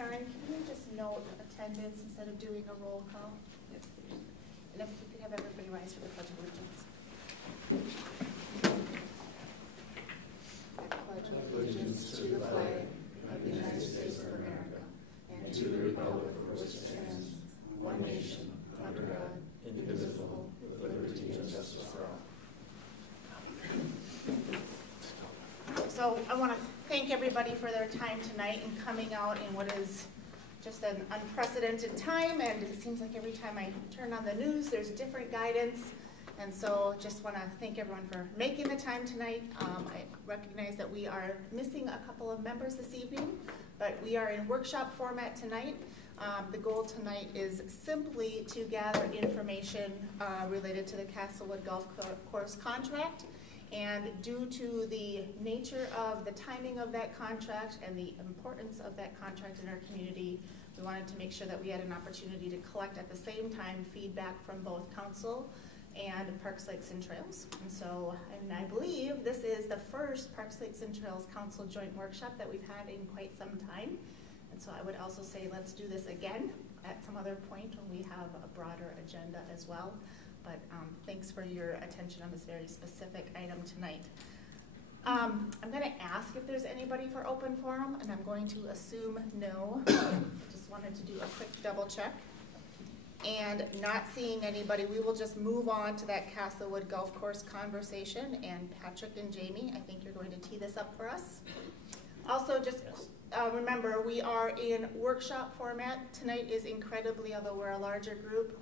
Karen, can you just note attendance instead of doing a roll call? Yes, please. And if we could have everybody rise for the Pledge of Allegiance. I pledge allegiance to the flag of the United States of America and to the republic for which it stands, one nation, under God, indivisible, with liberty and justice for all. So I want to thank everybody for their time tonight and coming out in what is just an unprecedented time, and it seems like every time I turn on the news there's different guidance, and so just want to thank everyone for making the time tonight. I recognize that we are missing a couple of members this evening, but we are in workshop format tonight. The goal tonight is simply to gather information related to the Castlewood Golf Course contract. And due to the nature of the timing of that contract and the importance of that contract in our community, we wanted to make sure that we had an opportunity to collect at the same time feedback from both council and Parks, Lakes, and Trails. And so, and I believe this is the first Parks, Lakes, and Trails Council joint workshop that we've had in quite some time. And so I would also say let's do this again at some other point when we have a broader agenda as well. But thanks for your attention on this very specific item tonight. I'm going to ask if there's anybody for open forum, and I'm going to assume no. Just wanted to do a quick double check. And not seeing anybody, we will just move on to that Castlewood Golf Course conversation. And Patrick and Jamie, I think you're going to tee this up for us. Also, just remember, we are in workshop format. Tonight is incredibly, although we're a larger group,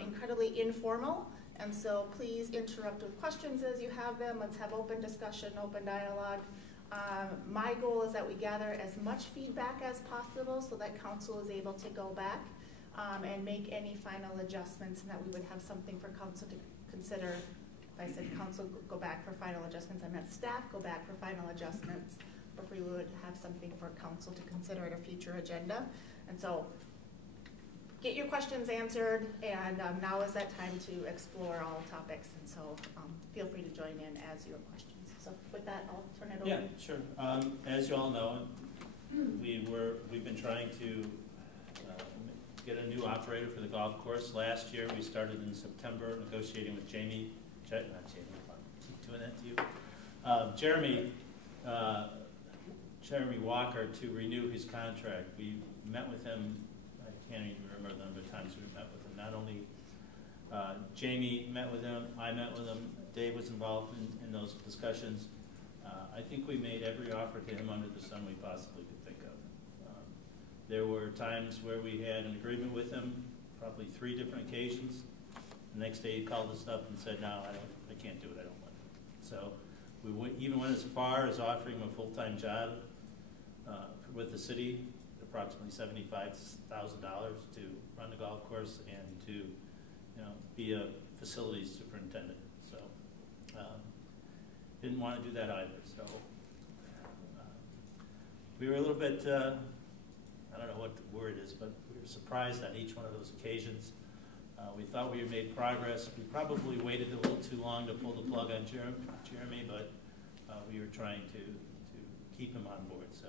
incredibly informal, and so please interrupt with questions as you have them. Let's have open discussion, open dialogue. My goal is that we gather as much feedback as possible so that council is able to go back and make any final adjustments, and that we would have something for council to consider. If I said council go back for final adjustments, I meant staff go back for final adjustments, or if we would have something for council to consider at a future agenda. And so get your questions answered, and now is that time to explore all topics, and so feel free to join in as you have questions. So with that, I'll turn it over. Yeah, sure. As you all know, we've been trying to get a new operator for the golf course. Last year we started in September negotiating with Jeremy Walker to renew his contract. We met with him, I can't even remember the number of times we met with him. Not only Jamie met with him, I met with him, Dave was involved in those discussions. I think we made every offer to him under the sun we possibly could think of. There were times where we had an agreement with him, probably 3 different occasions. The next day he called us up and said, no, I can't do it, I don't want it. So we even went as far as offering him a full-time job with the city, approximately $75,000 to run the golf course and to, be a facilities superintendent. So didn't want to do that either. So we were a little bit, I don't know what the word is, but we were surprised on each one of those occasions. We thought we had made progress. We probably waited a little too long to pull the plug on Jeremy, but we were trying to keep him on board. So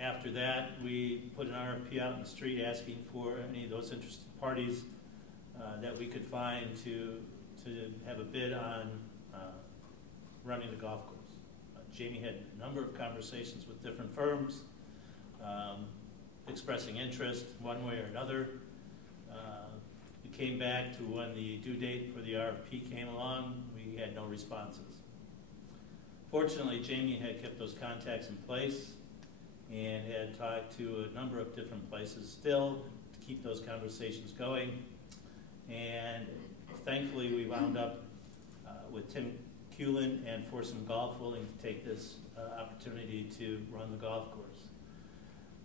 after that, we put an RFP out in the street asking for any of those interested parties that we could find to have a bid on running the golf course. Jamie had a number of conversations with different firms, expressing interest one way or another. We came back to when the due date for the RFP came along, we had no responses. Fortunately, Jamie had kept those contacts in place and had talked to a number of different places still to keep those conversations going. And thankfully, we wound up with Tim Cullen and Foursome Golf willing to take this opportunity to run the golf course.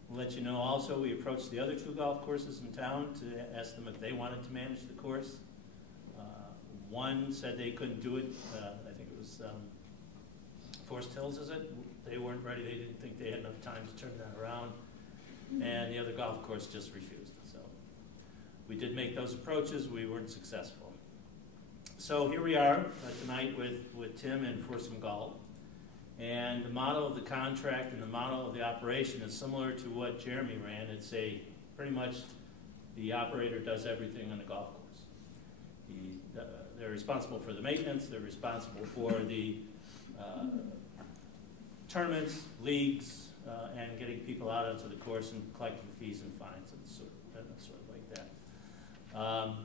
I'll let you know also, we approached the other 2 golf courses in town to ask them if they wanted to manage the course. One said they couldn't do it. I think it was Forest Hills, is it? They weren't ready. They didn't think they had enough time to turn that around. And the other golf course just refused. So we did make those approaches. We weren't successful. So here we are tonight with Tim and Foursome Golf. And the model of the contract and the model of the operation is similar to what Jeremy ran. It's pretty much the operator does everything on the golf course. They're responsible for the maintenance, they're responsible for the tournaments, leagues, and getting people out onto the course and collecting fees and fines and sort of like that.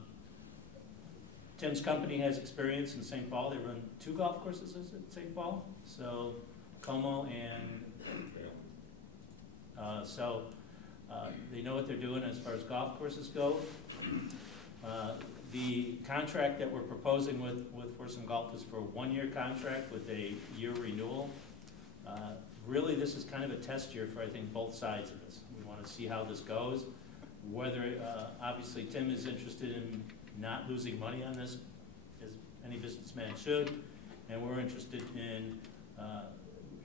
Tim's company has experience in St. Paul. They run 2 golf courses at St. Paul, so Como and they know what they're doing as far as golf courses go. The contract that we're proposing with Forsum Golf is for a 1-year contract with a year renewal. Really, this is kind of a test year for, I think, both sides of this. We want to see how this goes. Whether, obviously, Tim is interested in not losing money on this, as any businessman should, and we're interested in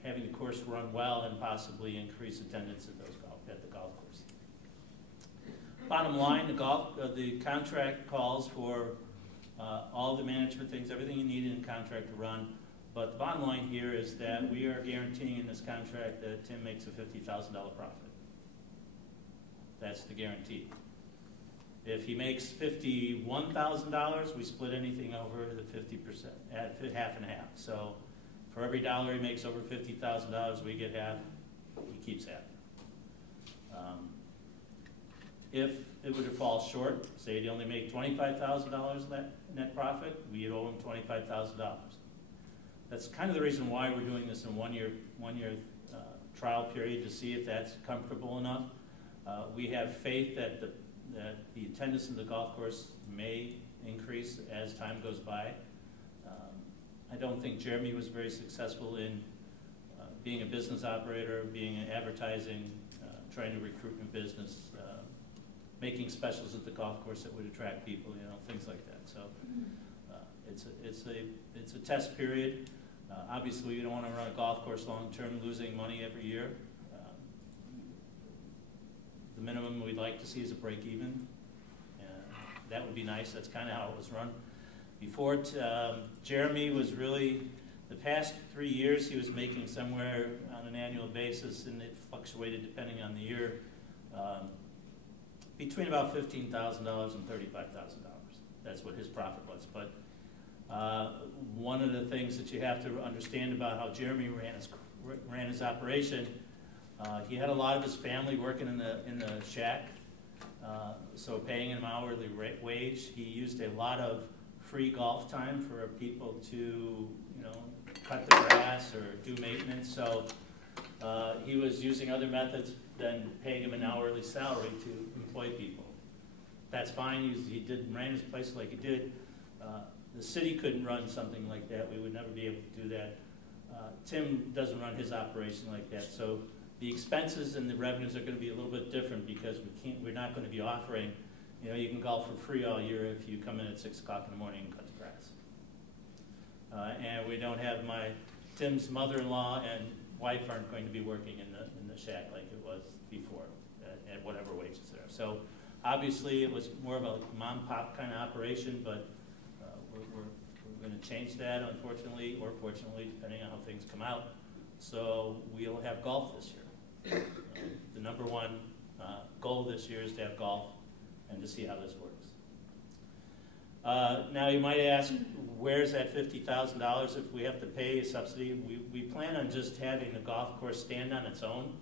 having the course run well and possibly increase attendance at the golf course. Bottom line, the contract calls for all the management things, everything you need in a contract to run. But the bottom line here is that we are guaranteeing in this contract that Tim makes a $50,000 profit. That's the guarantee. If he makes $51,000, we split anything over the 50% at half and half. So for every dollar he makes over $50,000, we get half. He keeps half. If it were to fall short, say he only made $25,000 net profit, we'd owe him $25,000. That's kind of the reason why we're doing this in one year trial period, to see if that's comfortable enough. We have faith that the attendance in the golf course may increase as time goes by. I don't think Jeremy was very successful in being a business operator, being in advertising, trying to recruit new business, making specials at the golf course that would attract people, things like that. So it's a test period. Obviously, you don't want to run a golf course long-term losing money every year. The minimum we'd like to see is a break-even. That would be nice. That's kind of how it was run. Before, Jeremy was really, the past 3 years, he was making somewhere on an annual basis, and it fluctuated depending on the year, between about $15,000 and $35,000. That's what his profit was. But one of the things that you have to understand about how Jeremy ran his operation, he had a lot of his family working in the shack, so paying him hourly wage. He used a lot of free golf time for people to, cut the grass or do maintenance. So he was using other methods than paying him an hourly salary to employ people. That's fine. He ran his place like he did. The city couldn't run something like that. We would never be able to do that. Tim doesn't run his operation like that. So the expenses and the revenues are going to be a little bit different because we're not going to be offering, you can golf for free all year if you come in at 6 o'clock in the morning and cut the grass. And we don't have Tim's mother-in-law and wife aren't going to be working in the shack like it was before at whatever wages there. So obviously it was more of a mom-pop kind of operation, but we're going to change that, unfortunately, or fortunately, depending on how things come out. So we'll have golf this year. The number one goal this year is to have golf and to see how this works. Now you might ask, where's that $50,000 if we have to pay a subsidy? We plan on just having the golf course stand on its own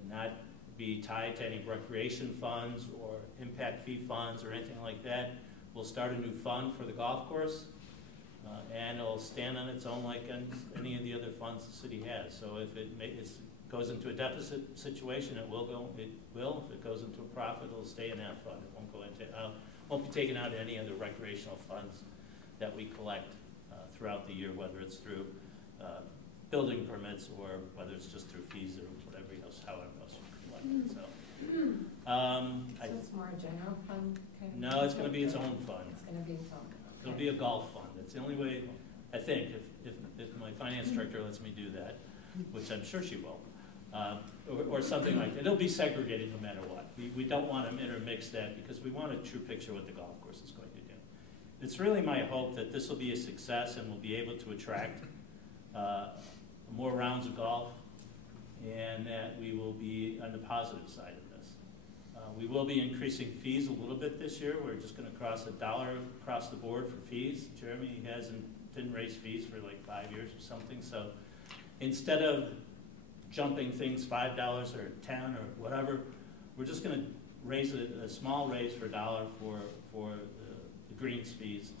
and not be tied to any recreation funds or impact fee funds or anything like that. We'll start a new fund for the golf course, and it'll stand on its own like any of the other funds the city has. So if it goes into a deficit situation, it will go. It will. If it goes into a profit, it'll stay in that fund. It won't go into. Won't be taken out of any other recreational funds that we collect throughout the year, whether it's through building permits or whether it's just through fees or whatever else, however else you collect it. So it's more a general fund? No, it's going to be its own fund. It's going to be its own. Okay. It'll be a golf fund. It's the only way, I think, if my finance director lets me do that, which I'm sure she will, or something like that. It'll be segregated no matter what. We don't want to intermix that because we want a true picture of what the golf course is going to do. It's really my hope that this will be a success and we'll be able to attract a more rounds of golf, and that we will be on the positive side of this. We will be increasing fees a little bit this year. We're just going to cross $1 across the board for fees. Jeremy didn't raise fees for like 5 years or something. So instead of jumping things $5 or 10 or whatever, we're just going to raise a small raise for $1 for the greens fees,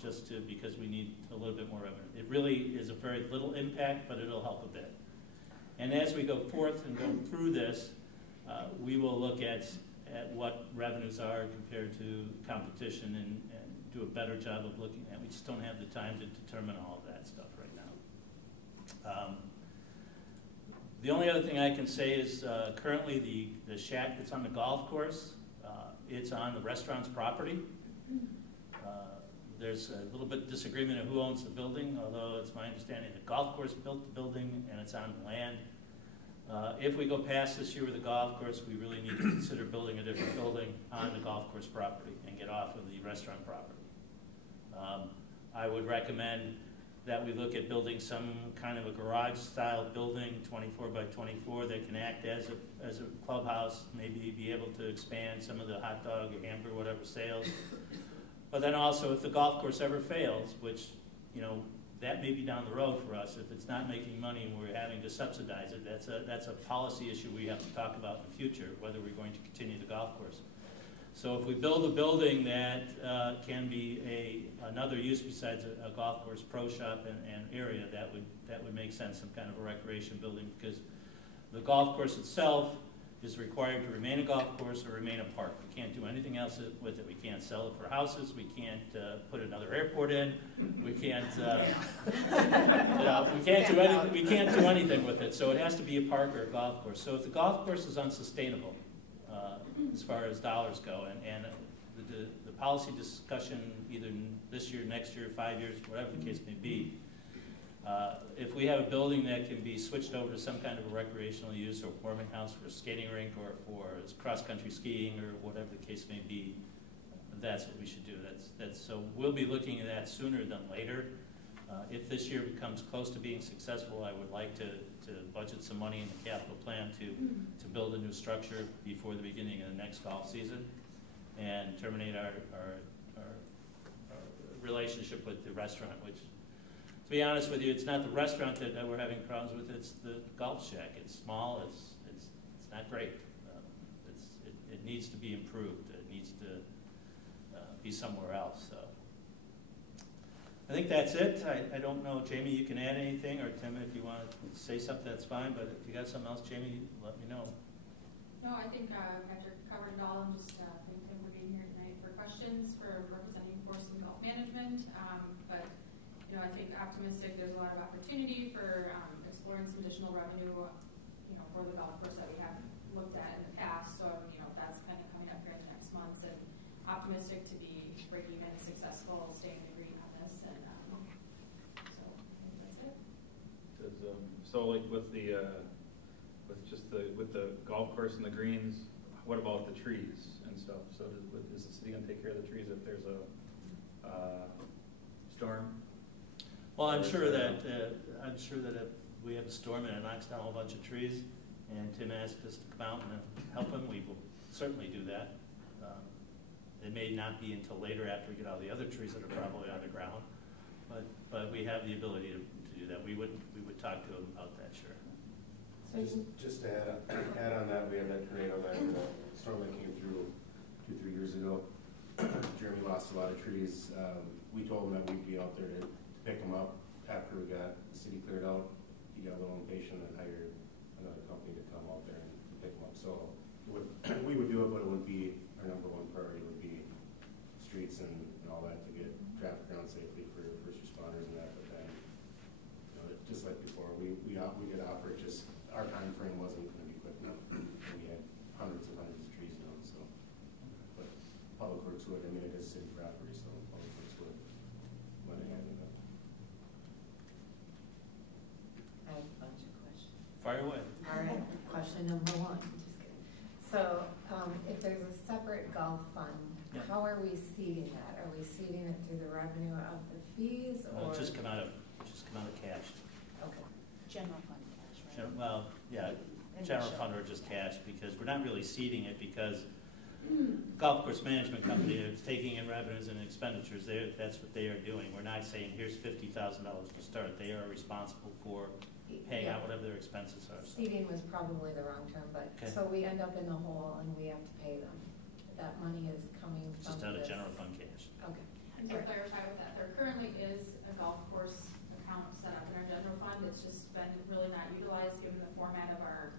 because we need a little bit more revenue. It really is a very little impact, but it'll help a bit. And as we go forth and go through this, we will look at what revenues are compared to competition and do a better job of looking at. We just don't have the time to determine all of that stuff right now. The only other thing I can say is currently the shack that's on the golf course, it's on the restaurant's property. There's a little bit of disagreement of who owns the building, although it's my understanding the golf course built the building and it's on land. If we go past this year with the golf course, we really need to consider building a different building on the golf course property and get off of the restaurant property. I would recommend that we look at building some kind of a garage-style building, 24 by 24, that can act as a clubhouse, maybe be able to expand some of the hot dog or hamburger, whatever sales. But then also, if the golf course ever fails, which, you know, that may be down the road for us, if it's not making money and we're having to subsidize it, that's a policy issue we have to talk about in the future, whether we're going to continue the golf course. So if we build a building that can be another use besides a golf course, pro shop and area, that would make sense, some kind of a recreation building, because the golf course itself is required to remain a golf course or remain a park. We can't do anything else with it. We can't sell it for houses. We can't put another airport in. We can't, we can't do anything. We can't do anything with it. So it has to be a park or a golf course. So if the golf course is unsustainable, as far as dollars go, and the policy discussion either this year, next year, 5 years, whatever the case may be, if we have a building that can be switched over to some kind of a recreational use or warming house for a skating rink or for cross-country skiing or whatever the case may be, that's what we should do. So we'll be looking at that sooner than later. If this year becomes close to being successful, I would like to budget some money in the capital plan to build a new structure before the beginning of the next golf season and terminate our relationship with the restaurant, which, to be honest with you, it's not the restaurant that we're having problems with, it's the golf shack. It's small, it's not great. It needs to be improved. It needs to be somewhere else. So I think that's it. I don't know, Jamie, you can add anything, or Tim, if you want to say something, that's fine, but if you got something else, Jamie, let me know. No, I think Patrick covered it all, and just thank him for being here tonight for questions, for representing Forston Golf Management. But you know, I think optimistic. There's a lot of opportunity for exploring some additional revenue, you know, for the golf course that we have looked at in the past. So you know, that's kind of coming up here in the next months, and optimistic to be breaking even successful, staying in the green on this, and so I think that's it. So like with the with the golf course and the greens, what about the trees and stuff? So is the city going to take care of the trees if there's a storm? Well, I'm sure that if we have a storm and it knocks down a whole bunch of trees, and Tim asked us to come out and help him, we will certainly do that. It may not be until later after we get all the other trees that are probably on the ground, but we have the ability to do that. We would talk to him about that, sure. Just to add on that, we had that tornado, that storm that came through 2-3 years ago. Jeremy lost a lot of trees. We told him that we'd be out there to pick them up after we got the city cleared out. He got a little impatient and hired another company to come out there and pick them up. So we would do it, but it wouldn't be our #1 priority. Would be streets and all that to get traffic around safely for first responders and that. But then, you know, just like before, we did offer it. Just our time frame wasn't going to be quick enough. We had hundreds of trees down. So, but Public Works would. I mean, it is city property, so Public Works would let it happen. I have a bunch of questions. Fire away. All right, question number 1. Just kidding. So if there's a separate golf fund, yeah, how are we seeding that? Are we seeding it through the revenue of the fees, or just come out of cash. Okay. General fund cash. Well, yeah, general fund or just cash, because we're not really seeding it, because golf course management company is taking in revenues and expenditures. That's what they are doing. We're not saying, here's $50,000 to start. They are responsible for paying out whatever their expenses are. So. Seeding was probably the wrong term, but, Okay. so we end up in the hole and we have to pay them. That money is coming It's from just out of this. general fund cash. Okay. And to clarify with that, there currently is a golf course account set up in our general fund. It's just been really not utilized given the format of our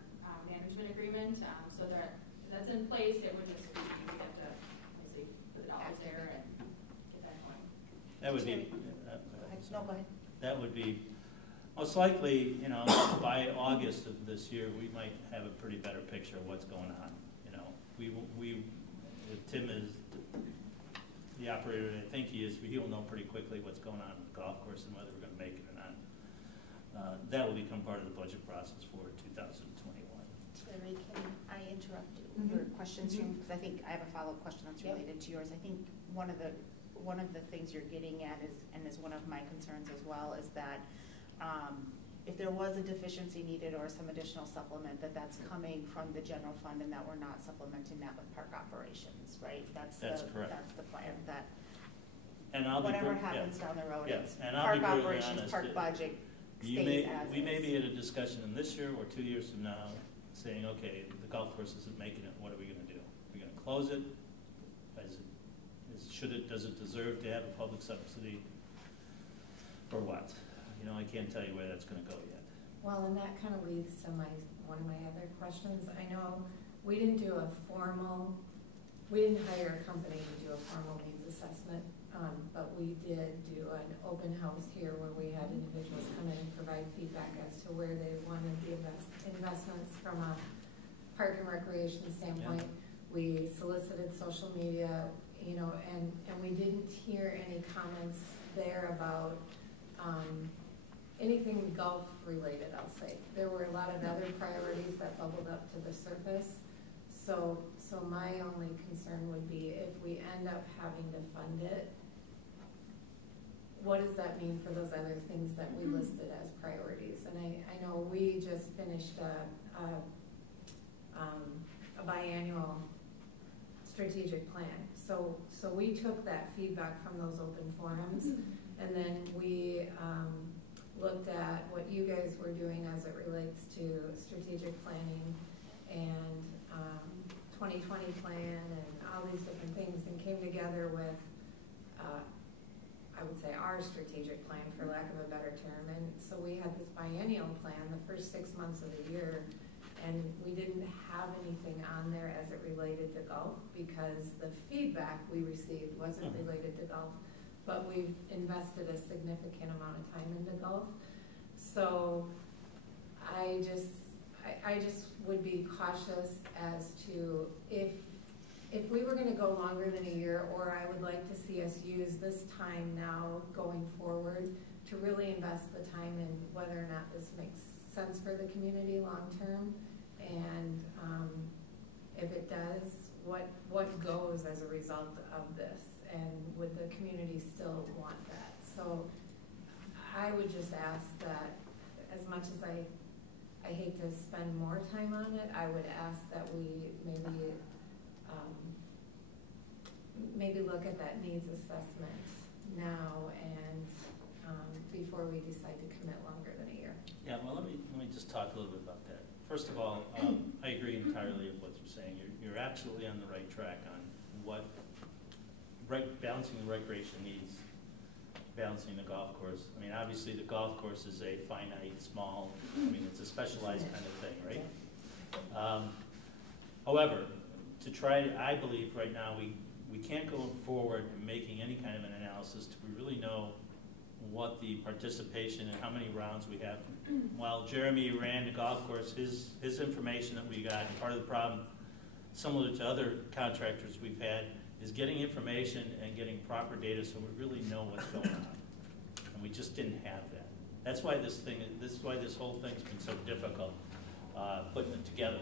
management agreement. So that's in place. It would just be, we have to obviously put the dollars there and get that going. That would be. No, go ahead. That would be, most likely, you know, by August of this year, we might have a pretty better picture of what's going on. You know, if Tim is the operator, and I think he is, he will know pretty quickly what's going on with the golf course and whether we're going to make it or not. That will become part of the budget process for 2021. Terry, can I interrupt your questions from, because I think I have a follow-up question that's related to yours. I think one of the things you're getting at is, and is one of my concerns as well, is that if there was a deficiency needed or some additional supplement, that's coming from the general fund and that we're not supplementing that with park operations, right? That's correct. That's the plan, that And I'll whatever be, happens down the road, yeah. it's And I'll be park brutally operations, honest, park budget we stays as may is. be at a discussion in this year or 2 years from now saying, okay, the golf course isn't making it, what are we going to do? Are we going to close it? Does it deserve to have a public subsidy or what? You know, I can't tell you where that's going to go yet. Well, and that kind of leads to one of my other questions. I know we didn't hire a company to do a formal needs assessment, but we did do an open house here where we had individuals come in and provide feedback as to where they wanted the investments from a park and recreation standpoint. Yeah. We solicited social media, you know, and we didn't hear any comments there about anything golf related, I'll say. There were a lot of other priorities that bubbled up to the surface. So my only concern would be if we end up having to fund it, what does that mean for those other things that we listed as priorities? And I know we just finished a biannual strategic plan. So we took that feedback from those open forums, and then we looked at what you guys were doing as it relates to strategic planning and 2020 plan and all these different things, and came together with, I would say, our strategic plan, for lack of a better term. And so we had this biennial plan the first 6 months of the year, and we didn't have anything on there as it related to golf because the feedback we received wasn't related to golf, but we've invested a significant amount of time into golf. So I just would be cautious as to if we were going to go longer than a year, or I would like to see us use this time now going forward to really invest the time in whether or not this makes sense for the community long term, and if it does, what goes as a result of this, and would the community still want that? So I would just ask that, as much as I hate to spend more time on it, I would ask that we maybe look at that needs assessment now and before we decide to commit longer than a year. Yeah, well, let me just talk a little bit about that. First of all, I agree entirely with what you're saying. You're absolutely on the right track on balancing the recreation needs, balancing the golf course. I mean, obviously the golf course is a finite, small, it's a specialized kind of thing, right? However, I believe right now we can't go forward making any kind of an analysis till we really know what the participation and how many rounds we have. While Jeremy ran the golf course, his information that we got, and part of the problem, similar to other contractors we've had, is getting information and getting proper data so we really know what's going on. And we just didn't have that. That's why this whole thing's been so difficult, putting it together.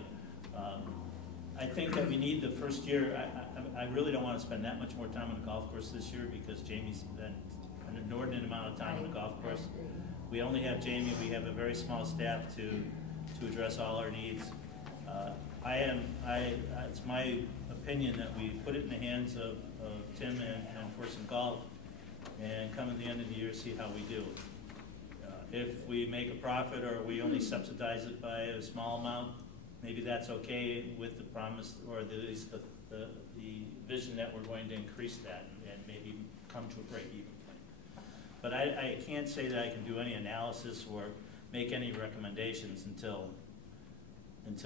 I think that we need the first year. I really don't want to spend that much more time on the golf course this year because Jamie's been an inordinate amount of time on the golf course. We only have Jamie. We have a very small staff to to address all our needs. It's my opinion that we put it in the hands of Tim and Forson Golf, and come at the end of the year, see how we do. If we make a profit or we only subsidize it by a small amount, maybe that's okay with the promise, or at least the vision that we're going to increase that and maybe come to a break-even point. But I can't say that I can do any analysis or make any recommendations until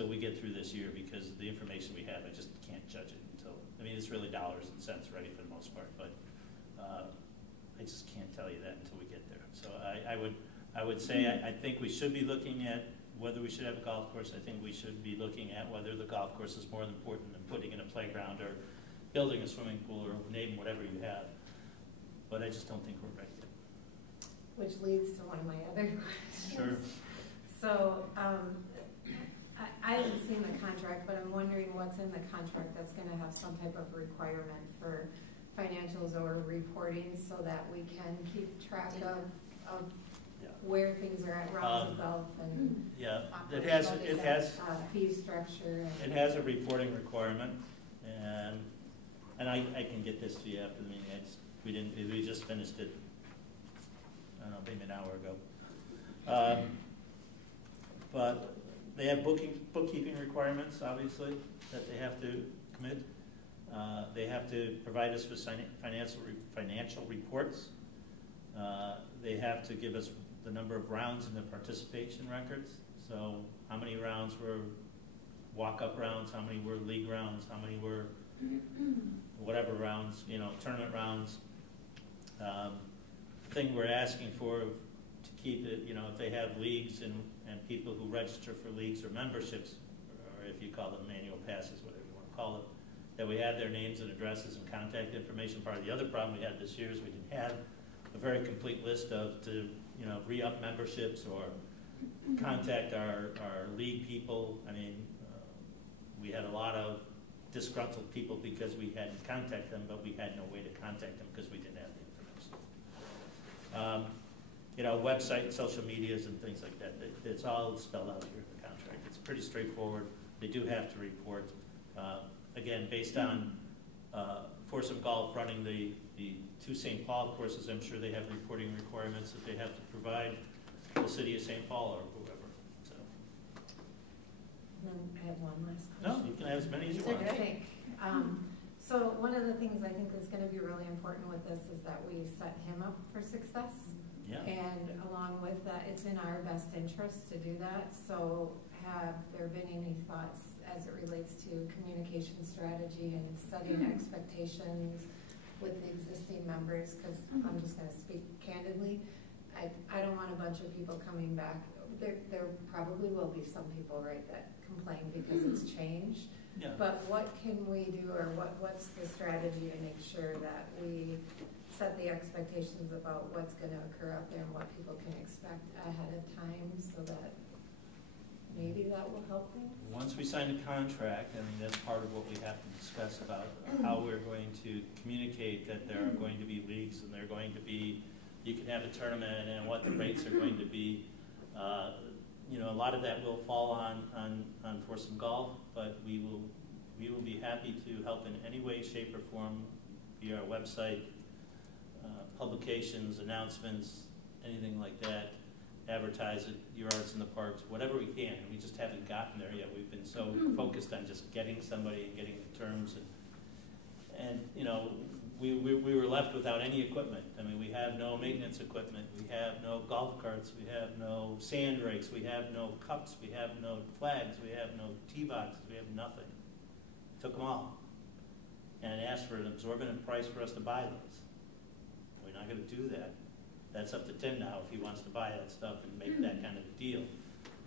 we get through this year, because the information we have, I just can't judge it until, I mean, it's really dollars and cents ready for the most part, but I just can't tell you that until we get there. So I would say I think we should be looking at whether we should have a golf course. I think we should be looking at whether the golf course is more important than putting in a playground or building a swimming pool or name whatever you have. But I just don't think we're ready yet. Which leads to one of my other questions. Sure. So, I haven't seen the contract, but I'm wondering what's in the contract that's going to have some type of requirement for financials or reporting, so that we can keep track of Yeah. where things are at rounds of golf and Yeah, it has fee structure. it has a reporting requirement, and I can get this to you after the meeting. We just finished it, I don't know, maybe an hour ago. But they have bookkeeping requirements, obviously, that they have to commit. They have to provide us with financial reports. They have to give us the number of rounds in the participation records. So how many rounds were walk-up rounds, how many were league rounds, how many were whatever rounds, tournament rounds. Thing we're asking for to keep it, if they have leagues and people who register for leagues or memberships, or if you call them annual passes, whatever you want to call them, that we have their names and addresses and contact information. Part of the other problem we had this year is we didn't have a very complete list to re-up memberships or contact our league people. I mean, we had a lot of disgruntled people because we hadn't contacted them, but we had no way to contact them because we didn't have the information. Website and social medias and things like that. It's all spelled out here in the contract. It's pretty straightforward. They do have to report. Again, based on Forson Golf running the two St. Paul courses, I'm sure they have reporting requirements that they have to provide the city of St. Paul or whoever. So. And then I have one last question. No, you can have as many as you want. I think. So one of the things I think is going to be really important with this is that we set him up for success. Yeah. And along with that, it's in our best interest to do that. So have there been any thoughts as it relates to communication strategy and setting expectations with the existing members? Because I'm just going to speak candidly. I don't want a bunch of people coming back. There probably will be some people, right, that complain because it's changed. Yeah. But what can we do, or what's the strategy to make sure that we set the expectations about what's going to occur out there and what people can expect ahead of time, so that maybe that will help things? Once we sign the contract, I mean, that's part of what we have to discuss about how we're going to communicate that there are going to be leagues and they're going to be, you can have a tournament and what the rates are going to be. A lot of that will fall on Forson Golf, but we will be happy to help in any way, shape, or form via our website, publications, announcements, anything like that. Advertise it, your arts in the parks, whatever we can. We just haven't gotten there yet. We've been so focused on just getting somebody and getting the terms, and we were left without any equipment. I mean, we have no maintenance equipment. We have no golf carts. We have no sand rakes. We have no cups. We have no flags. We have no tee boxes. We have nothing. Took them all and asked for an exorbitant price for us to buy those. We're not going to do that. That's up to Tim now if he wants to buy that stuff and make that kind of a deal.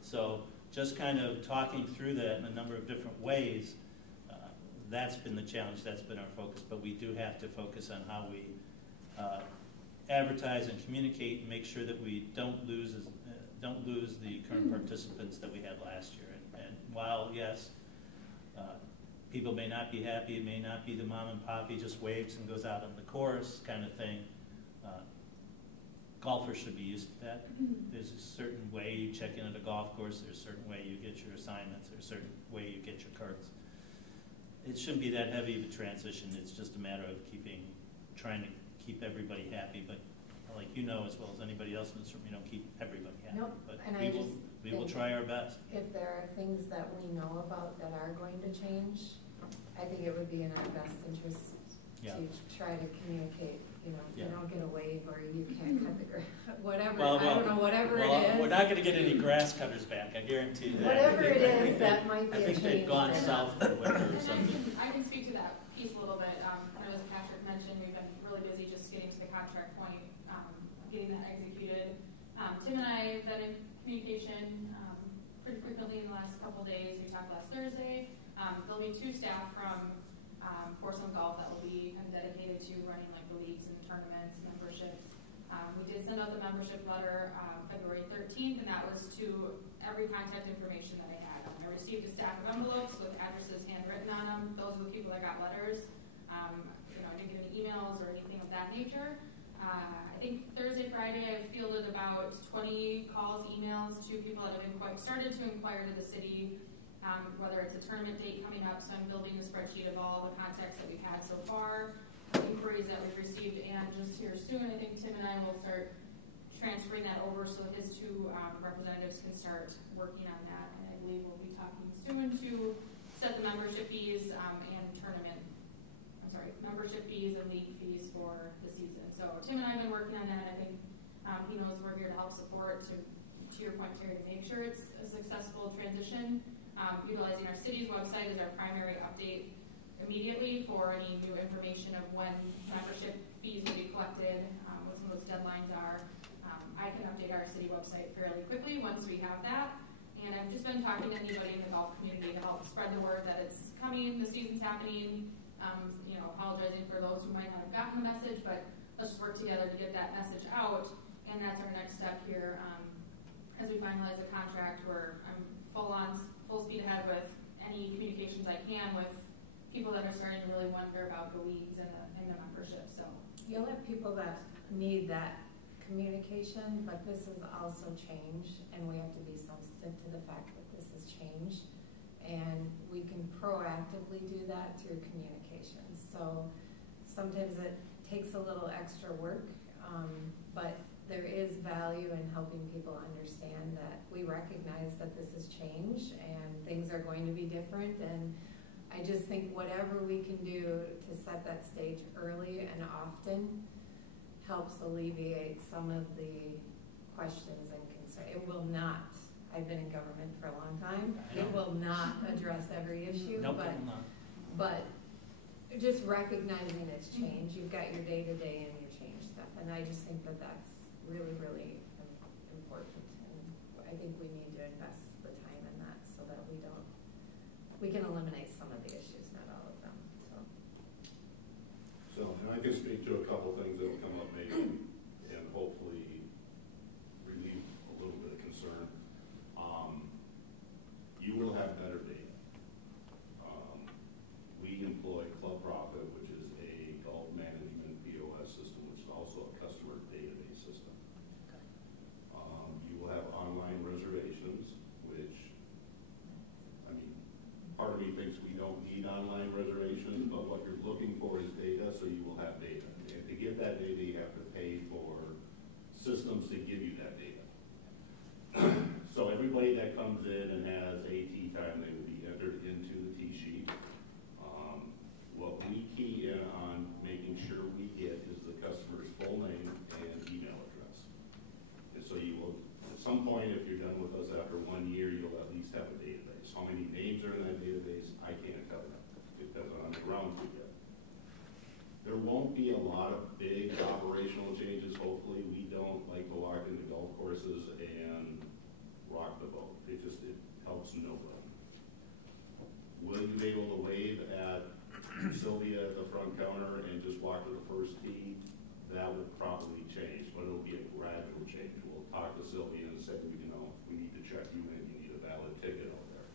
So just kind of talking through that in a number of different ways, that's been the challenge, that's been our focus, but we do have to focus on how we advertise and communicate and make sure that we don't lose the current participants that we had last year. And while, yes, people may not be happy, it may not be the mom and pop, he just waves and goes out on the course kind of thing. golfers should be used to that. There's a certain way you check in at a golf course, there's a certain way you get your assignments, there's a certain way you get your carts. It shouldn't be that heavy of a transition, it's just a matter of trying to keep everybody happy, but like you know as well as anybody else in this room, you don't keep everybody happy. Nope, But and we will try our best. If there are things that we know about that are going to change, I think it would be in our best interest Yeah. to try to communicate, you Yeah. don't get a waive or you can't cut the grass, whatever, Well, I don't know, whatever it is. We're not going to get any grass cutters back, I guarantee you that. Whatever it I think is, that might be a I think change. they've gone there. south for the winter or something. I can speak to that piece a little bit. As Patrick mentioned, we've been really busy just getting to the contract point, getting that executed. Tim and I have been in communication pretty frequently in the last couple of days. We talked last Thursday. There'll be 2 staff from Porcelain Golf that will be kind of dedicated to running like the leagues and tournaments, memberships. We did send out the membership letter February 13th, and that was to every contact information that I had. I received a stack of envelopes with addresses handwritten on them. Those are the people that got letters. I didn't get any emails or anything of that nature. I think Thursday, Friday, I fielded about 20 calls, emails to people that have started to inquire to the city, whether it's a tournament date coming up. So I'm building a spreadsheet of all the contacts that we've had so far, inquiries that we've received, and just here soon, I think Tim and I will start transferring that over so his 2 representatives can start working on that. And I believe we'll be talking soon to set the membership fees membership fees and league fees for the season. So Tim and I have been working on that. I think he knows we're here to help support, to your point, Terry, to make sure it's a successful transition. Utilizing our city's website as our primary update immediately for any new information of when membership fees will be collected, what some of those deadlines are. I can update our city website fairly quickly once we have that. And I've just been talking to anybody in the golf community to help spread the word that it's coming, the season's happening. Apologizing for those who might not have gotten the message, but let's just work together to get that message out. And that's our next step here. As we finalize the contract, where I'm full speed ahead with any communications I can with people that are starting to really wonder about the leagues and the membership. So You'll have people that need that communication, but this is also change, and we have to be sensitive to the fact that this is change. And we can proactively do that through communication. So sometimes it takes a little extra work, but there is value in helping people understand that we recognize that this is change and things are going to be different. And I just think whatever we can do to set that stage early and often helps alleviate some of the questions and concerns. It will not. I've been in government for a long time. It will not address every issue, Nope, but just recognizing it's change. You've got your day-to-day and your change stuff, and I just think that that's really, really important. And I think we need to invest the time in that so that we can eliminate some of the issues, not all of them. So, and I can speak to a couple things that will come up maybe, and hopefully relieve a little bit of concern. You will have better data. We employ Club Profit, which is a golf management POS system, which is also a customer database system. You will have online reservations, which, I mean, part of me thinks we don't need online reservations, but what you're looking for is data, so you will have data. And to get that data, you have to pay for systems to give you that data. So everybody that comes in and has a tee time, they will be entered into the tee sheet. What we key in on making sure we get is the customer's full name and email address. And so you will, at some point, if you're done with us after 1 year, you'll at least have a database. How many names are in that database? I can't tell you. It doesn't on the ground yet. There won't be a lot of big operational changes, hopefully. We don't like to walk into golf courses and rock the boat. It helps nobody. Will you be able to wave at Sylvia at the front counter and just walk to the first tee? That will probably change, but it'll be a gradual change. We'll talk to Sylvia and say, we need to check you in. You need a valid ticket out there.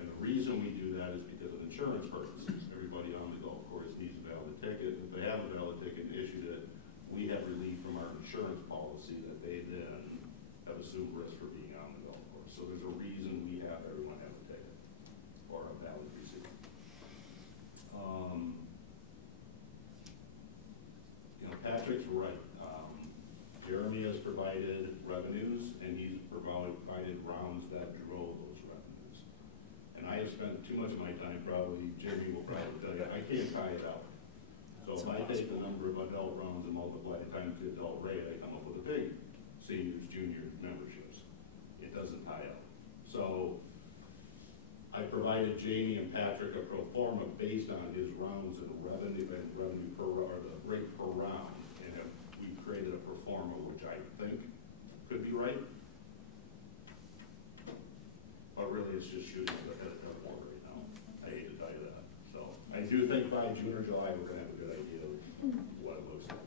And the reason we do that is because of insurance purposes. Everybody on the golf course needs a valid ticket. If they have a valid ticket and issued it, we have relief from our insurance policy forma based on his rounds and revenue per, or the rate per round. And if we created a pro forma, which I think could be right, but really it's just shooting at a wall right now. I hate to tell you that. So I do think by June or July, we're gonna have a good idea of what it looks like.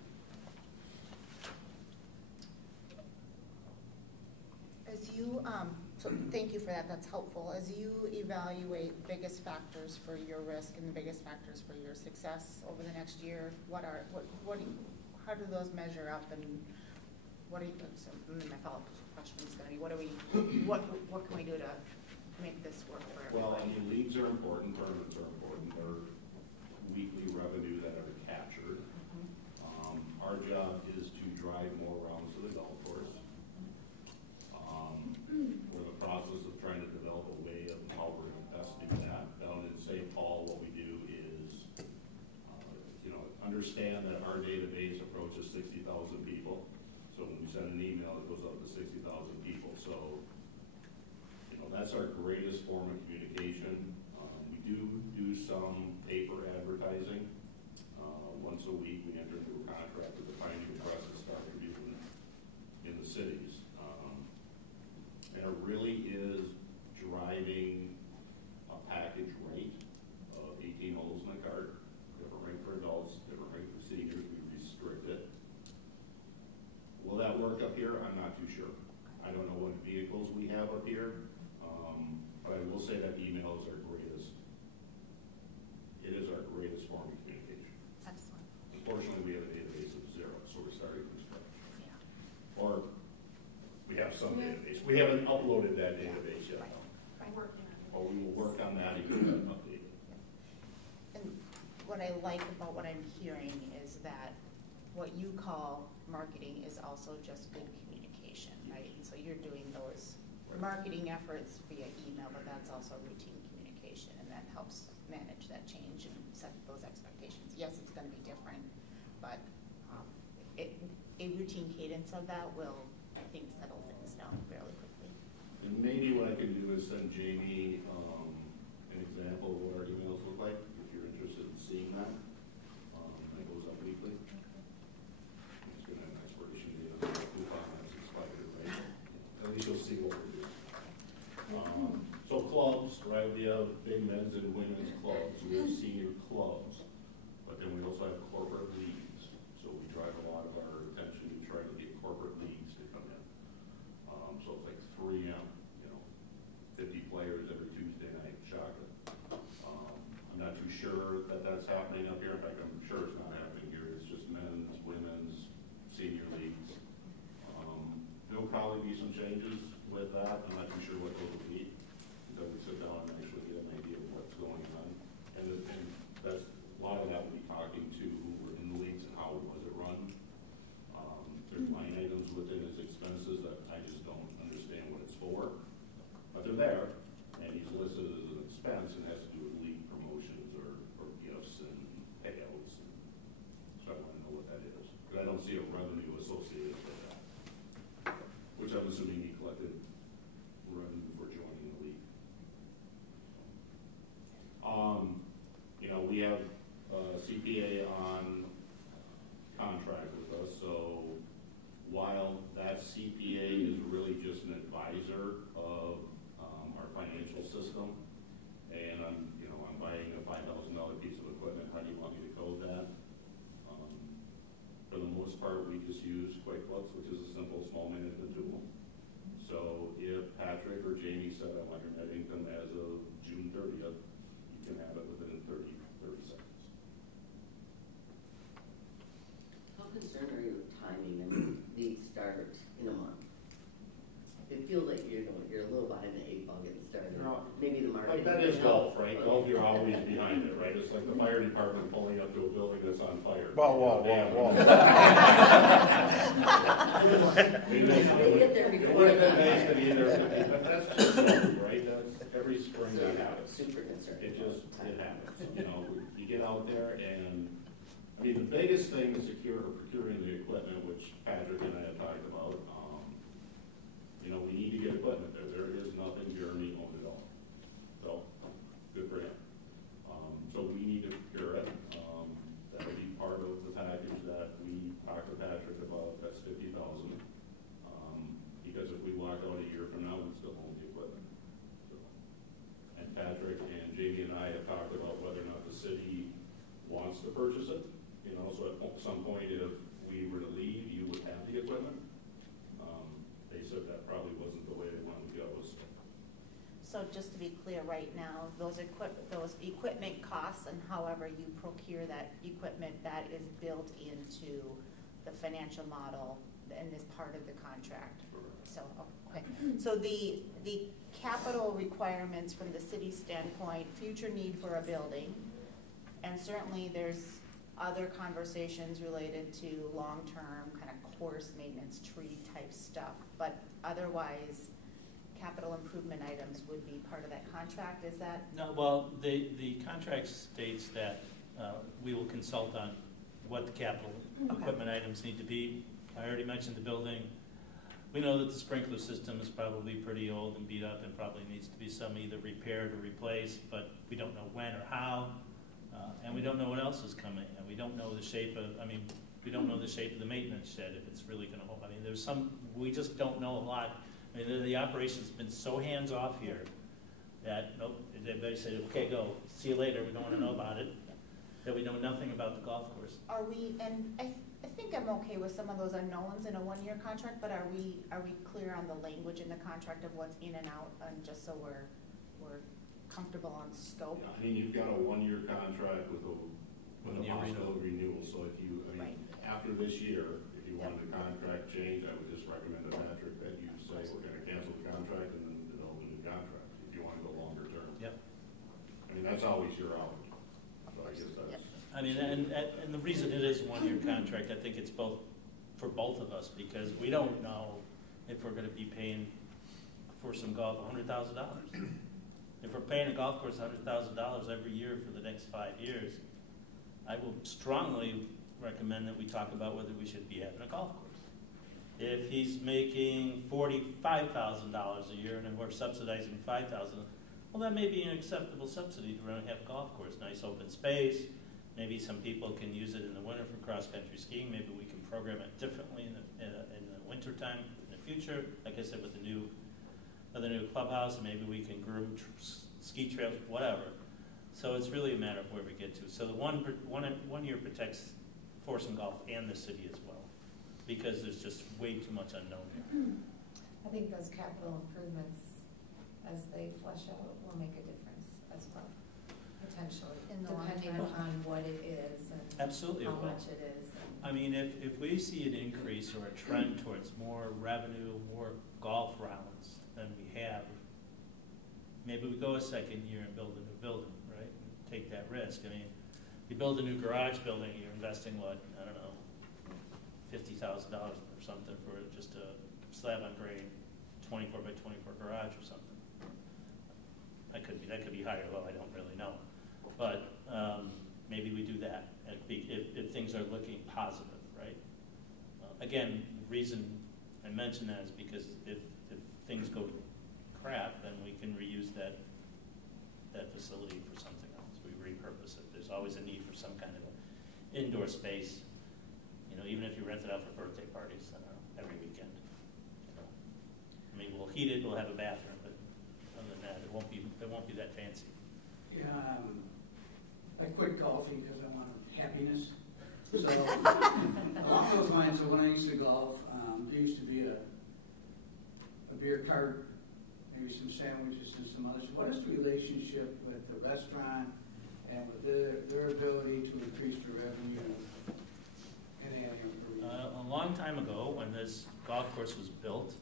As you, so thank you for that, that's helpful. As you evaluate biggest factors for your risk and the biggest factors for your success over the next year, how do those measure up, and what are you, so my follow-up question is gonna be, what can we do to make this work for everybody? Well, I mean, leagues are important, tournaments are important, they're weekly revenue that are captured. Our job is to drive more rounds to the golf course. We're in the process of trying to develop a way of how we're going to best do that. Down in St. Paul, what we do is, understand that our database approaches 60,000 people. So when we send an email, it goes up to 60,000 people. So, that's our greatest form of communication. We do some paper advertising. Once a week, we enter into a contract with the Pioneer Press and Star Tribune in the cities. And it really is driving a package rate of 18 holes in a cart, different rate for adults, different rate for seniors. We restrict it. Will that work up here? I'm not too sure. I don't know what vehicles we have up here, but I will say that email is our greatest. It is our greatest form of communication. Excellent. Unfortunately, we have a database of 0, so we're starting from scratch. Yeah. Or we have some database. We haven't uploaded that database yet. I'm working on it. But we will work on that and get that updated. And what I like about what I'm hearing is that what you call marketing is also just good communication, right? And so you're doing those marketing efforts via email, but that's also routine communication, and that helps manage that change and set those expectations. Yes, it's going to be different, but a routine cadence of that will, I think, settle things down fairly quickly. And maybe what I can do is send Jamie an example of what our emails look like, if you're interested in seeing that. That goes up weekly. It's going to have an expiration date on the coupon that's expired, right? At least you'll see what we're doing. So clubs, right? We have big men's and women's clubs. We have senior clubs. But then we also have corporate leagues. So we drive a lot of our attention to try to get corporate leagues to come in. So it's like 3M, 50 players every Tuesday night, chocolate. I'm not too sure that that's happening up here. In fact, I'm sure it's not happening here. It's just men's, women's, senior leagues. There'll probably be some changes with that. I'm not too sure what those will be until we sit down and actually get an idea of what's going on. And that's a lot of that will be talking to who were in the leagues and how was it run. There's line items within his expenses that I just don't understand what it's for. But they're there, and he's listed as an expense and has to do with league promotions or gifts and payouts. So I want to know what that is. Because I don't see a revenue associated with that, which I'm assuming he collected revenue for joining the league. We have CPA on contract with us, so while that CPA is really just an advisor of our financial system, and I'm buying a $5,000 piece of equipment, how do you want me to code that? For the most part, we just use QuickBooks, which is a simple small management tool. So if Patrick or Jamie said, I want your net income as of June 30th, you can have it within 30 seconds. How concerned are you with timing and the start in a month? It feels like you're a little behind the 8 ball getting started. No. Maybe the market. Like that is golf, right? Golf, you're always behind it, right? It's like the fire department pulling up to a building that's on fire. Whoa. They get there It before would have been that. nice to be there, but that's just golf, right? That's every spring So that you're happens. super concerned. It happens. You get out there and, I mean, the biggest thing is procuring the equipment, which Patrick and I have talked about. We need to get equipment there. There is nothing Jeremy owned at all. So, good for him. purchase it, you know, so at some point if we were to leave, you would have the equipment. They said that probably wasn't the way they wanted to go, so. So just to be clear, right now, those equipment costs and however you procure that equipment, that is built into the financial model and is part of the contract. So, okay. So the capital requirements from the city standpoint, future need for a building, and certainly there's other conversations related to long-term kind of course maintenance, tree type stuff, but otherwise, capital improvement items would be part of that contract, is that? No, well, the contract states that we will consult on what the capital equipment items need to be. I already mentioned the building. We know that the sprinkler system is probably pretty old and beat up and probably needs to be some either repaired or replaced, but we don't know when or how. And we don't know what else is coming. And we don't know the shape of, we don't know the shape of the maintenance shed, if it's really gonna hold. We just don't know a lot. The operation's been so hands-off here that, nope, everybody said, okay, go, see you later, we don't wanna know about it, that we know nothing about the golf course. Are we, and I think I'm okay with some of those unknowns in a one-year contract, but are we clear on the language in the contract of what's in and out, and just so we're comfortable on scope? Yeah, I mean, you've got a one-year contract with a possible renewal, so if you, after this year, if you wanted a contract change, I would just recommend to Patrick that you say, we're gonna cancel the contract and then develop a new contract, if you wanna go longer term. Yep. I mean, that's always your out, so I guess that's. And the reason it is a one-year contract, I think it's for both of us, because we don't know if we're gonna be paying for some golf $100,000. If we're paying a golf course $100,000 every year for the next 5 years, I will strongly recommend that we talk about whether we should be having a golf course. If he's making $45,000 a year and we're subsidizing $5,000, well, that may be an acceptable subsidy to run and have a golf course, nice open space. Maybe some people can use it in the winter for cross-country skiing. Maybe we can program it differently in the wintertime in the future. Like I said, with the new clubhouse, maybe we can groom ski trails, whatever. So it's really a matter of where we get to. So the one year protects Force and Golf and the city as well, because there's just way too much unknown here. I think those capital improvements, as they flesh out, will make a difference as well, potentially, In the long depending term. upon what it is and Absolutely. how much it is. I mean, if we see an increase or a trend towards more revenue, more golf rounds than we have, maybe we go a second year and build a new building, right? And take that risk. I mean, you build a new garage building, you're investing what, I don't know, $50,000 or something for just a slab on grade 24 by 24 garage or something. That could be high or low, I don't really know. But maybe we do that if things are looking positive, right? Again, the reason I mention that is because if things go crap, then we can reuse that facility for something else. We repurpose it. There's always a need for some kind of indoor space. You know, even if you rent it out for birthday parties every weekend. You know, I mean, we'll heat it. We'll have a bathroom, but other than that, it won't be that fancy. Yeah, I quit golfing because I wanted happiness. So along those lines, so when I used to golf, there used to be a beer cart, maybe some sandwiches and some others. What is the relationship with the restaurant and with their ability to increase the revenue A long time ago, when this golf course was built,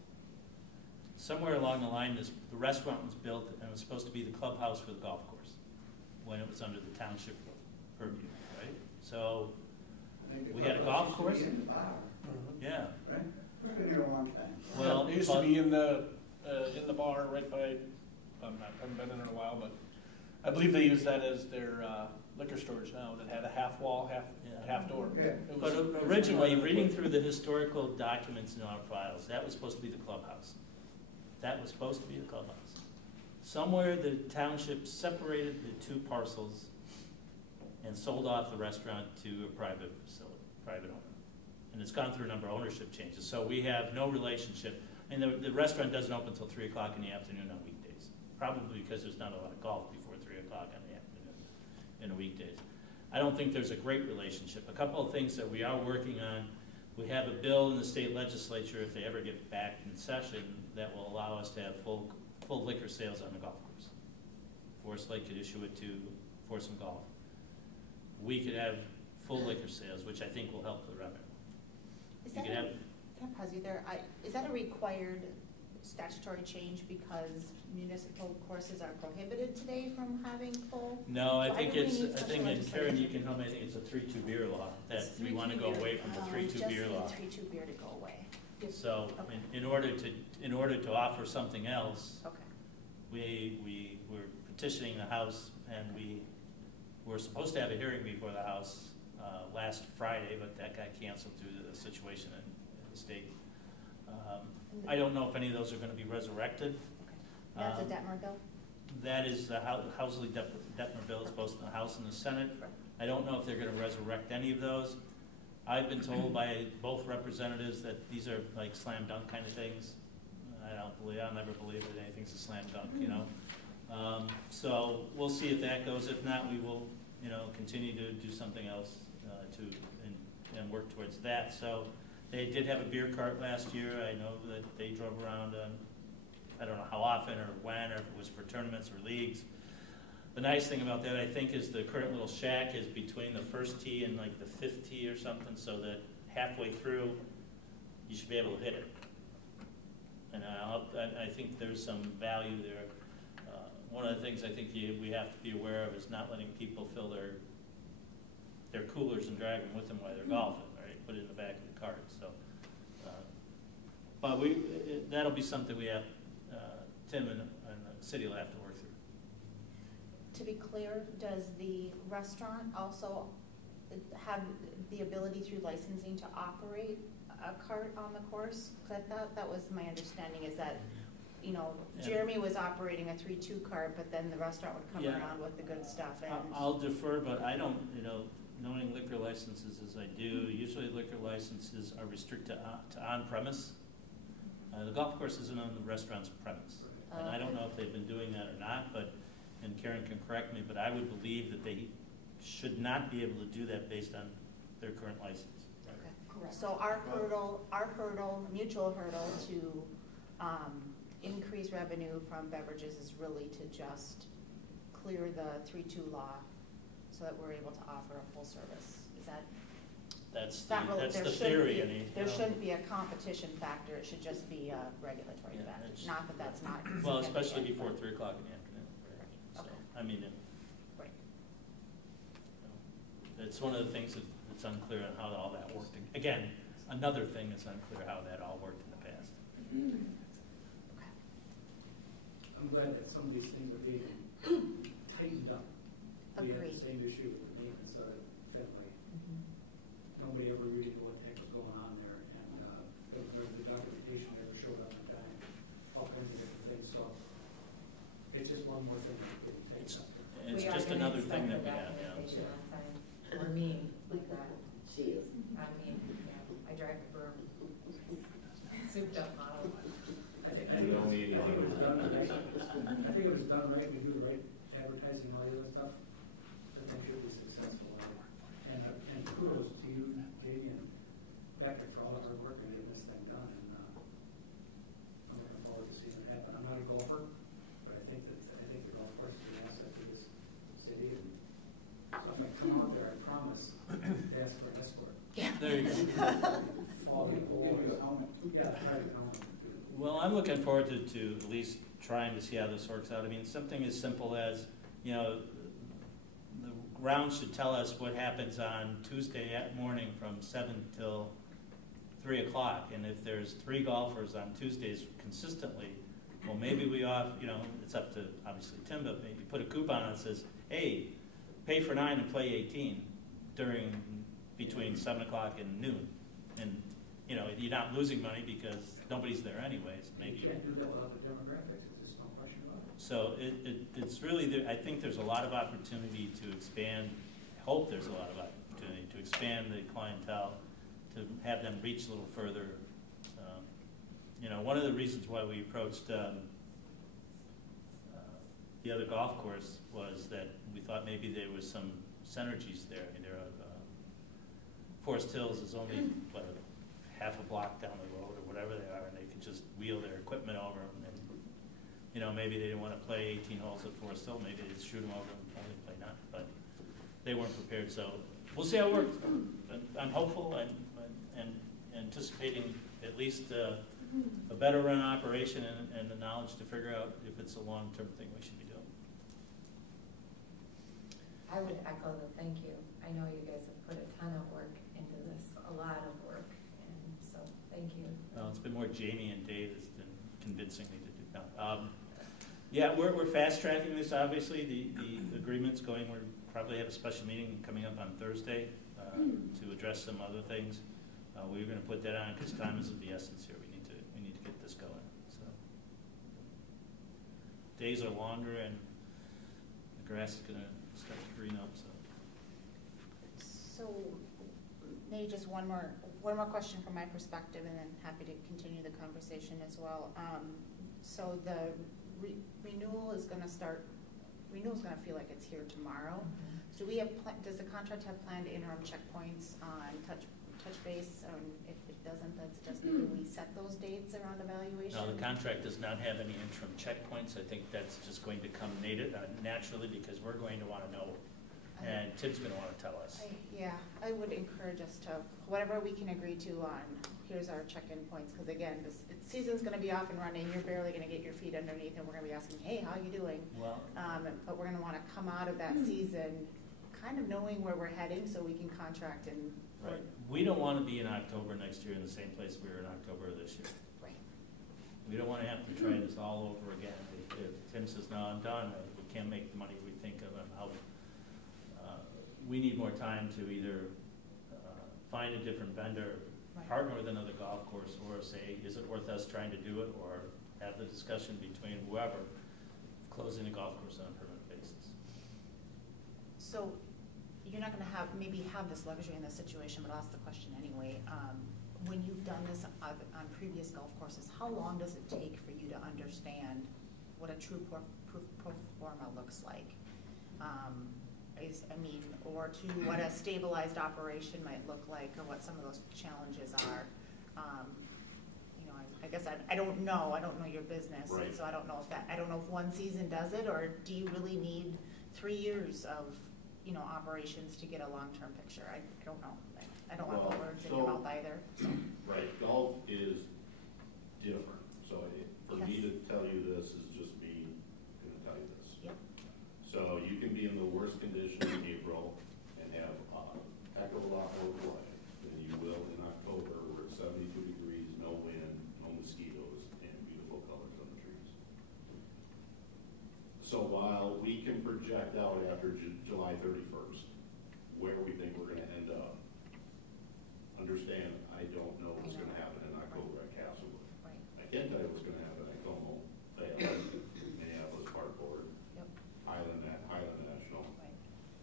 somewhere along the line, the restaurant was built and it was supposed to be the clubhouse for the golf course when it was under the township purview, right? So we had a golf course. In the bar, Yeah. right? It's been there a long time. Well, it used to be in the bar right by. I haven't been in there in a while, but I believe they use that as their liquor storage now. That had a half wall, half door. Yeah. It was- But originally, reading through the historical documents in our files, that was supposed to be the clubhouse. That was supposed to be the clubhouse. Somewhere the township separated the two parcels and sold off the restaurant to a private facility, private owner. And it's gone through a number of ownership changes. So we have no relationship. And the restaurant doesn't open until 3 o'clock in the afternoon on weekdays. Probably because there's not a lot of golf before 3 o'clock in the afternoon in the weekdays. I don't think there's a great relationship. A couple of things that we are working on, we have a bill in the state legislature, if they ever get back in session, that will allow us to have full liquor sales on the golf course. Forest Lake could issue it to Foursome Golf. We could have full liquor sales, which I think will help the revenue. Is You that could have, can I pause you there? Is that a required statutory change because municipal courses are prohibited today from having full? no, I Why think do we it's, need I special think, and Karen, legislation? you can help me, I think it's a 3-2 beer law, that It's we want to 3-2 go beer. away from the 3-2 beer law. Just need 3-2 beer to go away. So, Okay. in order to offer something else, Okay. we were petitioning the House, and we were supposed to have a hearing before the House last Friday, but that got canceled due to the situation in the state. I don't know if any of those are going to be resurrected. Okay. That's a Um, Detmer bill? That is the Housley-Detmer bill is both in the House and the Senate. I don't know if they're going to resurrect any of those. I've been told by both representatives that these are like slam dunk kind of things. I'll never believe that anything's a slam dunk, you know. So we'll see if that goes. If not, we will, continue to do something else and work towards that. So they did have a beer cart last year. I know that they drove around I don't know how often or when, or if it was for tournaments or leagues. The nice thing about that, I think, is the current little shack is between the first tee and like the fifth tee or something, so that halfway through, you should be able to hit it. And I think there's some value there. One of the things I think we have to be aware of is not letting people fill their coolers and drag them with them while they're golfing, right? Put it in the back of the cart. So, but that'll be something we have. Tim and the city will have to work through. To be clear, does the restaurant also have the ability through licensing to operate a cart on the course? Because I thought that was my understanding, is that, Jeremy was operating a 3-2 cart, but then the restaurant would come Yeah. around with the good stuff. And I'll defer, but I don't, knowing liquor licenses as I do, usually liquor licenses are restricted to on-premise. The golf course isn't on the restaurant's premise. And I don't know if they've been doing that or not, and Karen can correct me, but I would believe that they should not be able to do that based on their current license. Okay. Correct. So our mutual hurdle to increase revenue from beverages is really to just clear the 3-2 law so that we're able to offer a full service. Is that? That's Not really, the theory. There shouldn't be a competition factor, it should just be a regulatory Yeah, factor, it's- not that that's not. Well, significant, especially before but- 3 o'clock in the afternoon. So, Okay. I mean, Right. it's one of the things that's unclear on how all that worked. Again, another thing that's unclear how that all worked in the past. Okay. I'm glad that some of these things are being tightened up. We had Agreed. the same issue with the maintenance of Fenway. Nobody ever really knew what the heck was going on there, and the documentation never showed up in time, all kinds of different things, so it's just one more thing that's getting tightened up. It's We are just gonna another expect thing the that we have, documentation on time. Or me, like that. She is. I mean, yeah, I drive a broom. Souped up model. I think You don't need it was it. done right. I think it was done right, we do the right advertising, all the other stuff, that they should be successful at it. And kudos to you, Jamie, and Patrick, for all the hard work in getting this thing done, and I'm looking forward to seeing it happen. I'm not a golfer, but I think the golf course is an asset to this city, and so if I come out there, I promise to ask for an escort. There you go. Fall in the hole. Yeah, try to come. Well, I'm looking forward to at least trying to see how this works out. I mean, something as simple as, the ground should tell us what happens on Tuesday morning from 7 till 3 o'clock. And if there's 3 golfers on Tuesdays consistently, well, maybe we it's up to, obviously, Tim, but maybe put a coupon on that says, hey, pay for 9 and play 18 between 7 o'clock and noon. And, you're not losing money because nobody's there anyways. Maybe You can't do that without the demographics, there's just no question about it. So it's really, I think there's a lot of opportunity to expand, I hope there's a lot of opportunity to expand the clientele, to have them reach a little further. One of the reasons why we approached the other golf course was that we thought maybe there was some synergies there. I mean, Forest Hills is only, what, half a block down the road or whatever they are, and they can just wheel their equipment over them. And, you know, maybe they didn't want to play 18 holes at Forest Hill, maybe they just shoot them over and only play none, but they weren't prepared, so we'll see how it works. I'm hopeful and anticipating at least a better run operation and the knowledge to figure out if it's a long-term thing we should be doing. I would echo the thank you. I know you guys have put a ton of work into this, a lot of work, and so thank you. Well, it's been more Jamie and Dave that's been convincing me to do that. Yeah, we're fast tracking this, obviously. The agreement's going, we'll probably have a special meeting coming up on Thursday to address some other things. We were going to put that on because time is of the essence here. We need to get this going. So days are longer and the grass is going to start to green up. So maybe just one more question from my perspective, and then happy to continue the conversation as well. So the renewal is going to start. Renewal is going to feel like it's here tomorrow. Mm-hmm. Do we have? Does the contract have planned interim checkpoints on touch base? If it doesn't, that's just maybe we set those dates around evaluation. No, the contract does not have any interim checkpoints. I think that's just going to come naturally because we're going to want to know. And Tim's going to want to tell us. I would encourage us to, whatever we can agree to on, here's our check-in points, because again, this season's going to be off and running, you're barely going to get your feet underneath, and we're going to be asking, hey, how are you doing? Well, but we're going to want to come out of that season kind of knowing where we're heading so we can contract and... Right. We don't want to be in October next year in the same place we were in October of this year. Right. We don't want to have to try this all over again. If Tim says, no, I'm done, we can't make the money we think of, I'm out. We need more time to either find a different vendor, partner with another golf course, or say, is it worth us trying to do it, or have the discussion between whoever closing the golf course on a permanent basis. So you're not going to maybe have this luxury in this situation, but I'll ask the question anyway. When you've done this on previous golf courses, how long does it take for you to understand what a true pro forma looks like? Or to what a stabilized operation might look like, or what some of those challenges are. You know, I guess I don't know. I don't know your business, right. So I don't know if one season does it, or do you really need 3 years of operations to get a long-term picture? I don't know. I don't want to put words in your mouth either. So. Right, golf is different. So for me to tell you this is just me going to tell you this. Yep. So you can be in the worst condition in April and have a heck of a lot more play than you will in October, where it's 72 degrees, no wind, no mosquitoes, and beautiful colors on the trees. So while we can project out after July 31st where we think we're going to end up, understand I don't know what's going to happen in October at Castlewood. Right. I can tell you what's going to happen at Como, Minneapolis Park Board, Yep. Highland National, Right.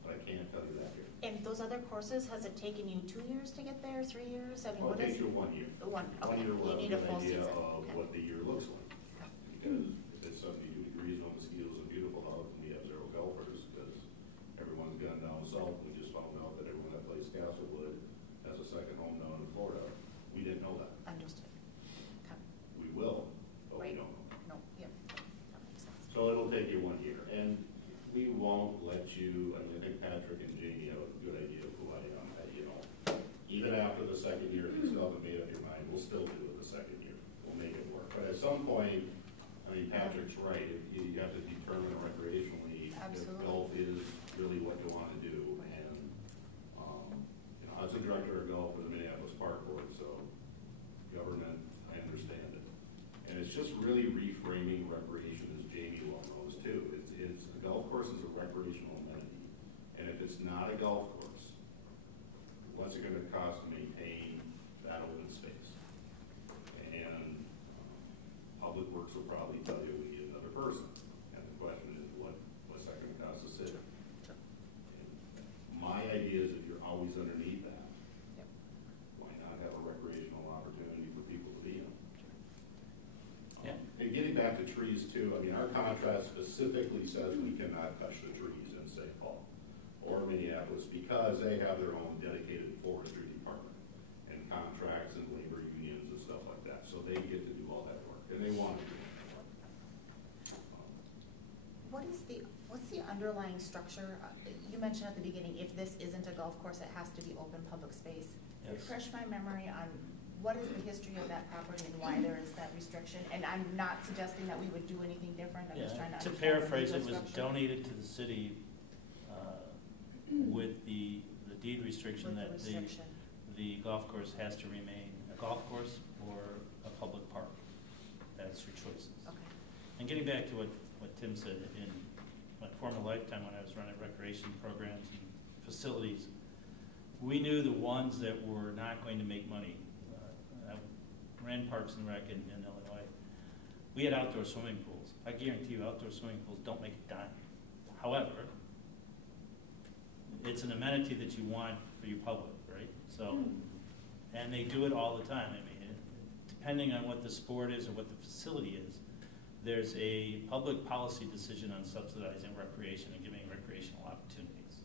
but I can't tell you that here. And those other courses, has it taken you 2 years to get there, 3 years? I mean, Well, what it is takes you 1 year. one? Okay. 1 year will You have need a an full idea season. of Okay. what the year looks like. Because if it's 72 degrees, no mosquitoes, and beautiful out, and we have 0 golfers, because everyone's gone down south. We just found out that everyone that plays Castlewood has a second home down in Florida. We didn't know that. Understood. Okay. We will, but Right. we don't know. No, yep. That makes sense. So it'll take you 1 year, and we won't let you, I think Patrick and Jamie have a good idea of who I am, even after the second year, if you still haven't made up your mind, we'll still do it the second year. We'll make it work. But at some point, Patrick's right, you have to determine recreationally if golf is really what you want to do. And, I was the director of golf for the Minneapolis Park Board, so government, I understand it. And it's just really reframing recreation, as Jamie well knows too. It's a golf course is a recreational amenity. And if it's not a golf course, what's it going to cost to maintain that open space? And Public Works will probably tell you we need another person. And the question is, what's that going to cost the city? Sure. My idea is if you're always underneath that, Yep. why not have a recreational opportunity for people to be in? Yeah. And getting back to trees too, our contract specifically says we cannot touch the trees in St. Paul or Minneapolis because they have their own dedicated forestry department and contracts and labor unions and stuff like that. So they get to do all that work, and they want to do that work. What's the underlying structure? You mentioned at the beginning, if this isn't a golf course, it has to be open public space. Yes. Refresh my memory on what is the history of that property and why there is that restriction? And I'm not suggesting that we would do anything different, I'm just trying to To understand the paraphrase, it legal was structure. donated to the city with the deed restriction With that the restriction. the golf course has to remain a golf course or a public park. That's your choices. Okay. And getting back to what Tim said, in my former lifetime when I was running recreation programs and facilities, we knew the ones that were not going to make money. I ran Parks and Rec in Illinois. We had outdoor swimming pools. I guarantee you outdoor swimming pools don't make a dime. However, it's an amenity that you want for your public, right? So, and they do it all the time. I mean, depending on what the sport is or what the facility is, there's a public policy decision on subsidizing recreation and giving recreational opportunities.